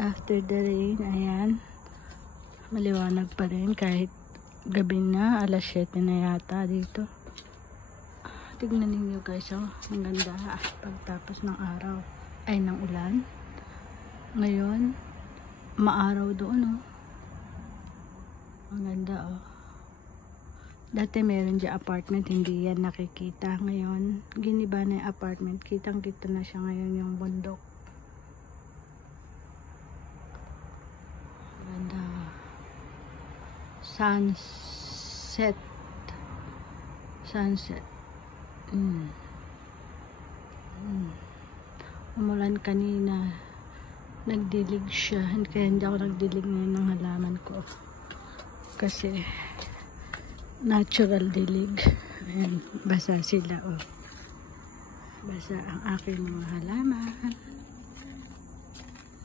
After the rain, ayan, maliwanag pa rin kahit gabi na, alas 7 na yata dito. Tignan ninyo guys, oh, ang ganda pagtapos ng araw, ay ng ulan. Ngayon, maaraw doon, oh. Ang ganda, oh. Dati meron dyan apartment, hindi yan nakikita. Ngayon, giniba na yung apartment, kitang-kita na siya ngayon yung bundok. Ganda. Sunset. Umulan kanina, nagdilig siya, kaya hindi ako nagdilig ngayon ng halaman ko kasi natural dilig. Ayan, basa sila, oh. Basa ang aking mga halaman.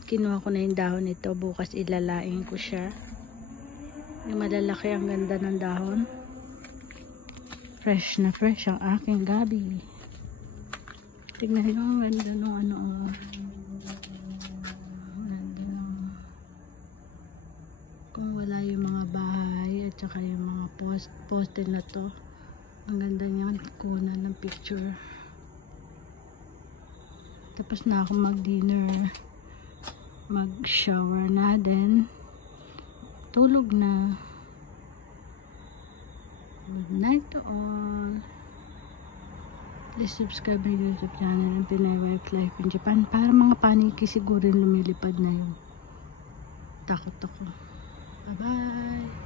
Kinuha ko na yung dahon nito, bukas ilalaing ko siya. Yung malalaki, ang ganda ng dahon. Fresh na fresh ang aking gabi. Tignan nyo, ang ganda nung ano, oh. Kung wala yung mga bahay at saka yung mga poste na to, ang ganda niya kunan ng picture. Tapos na ako mag-dinner, mag-shower na, then tulog na. Good night to all. Please subscribe my YouTube channel and Pinay Wife Life in Japan. Para mga paniki siguro lumilipad na yun. Takot ako. Bye-bye!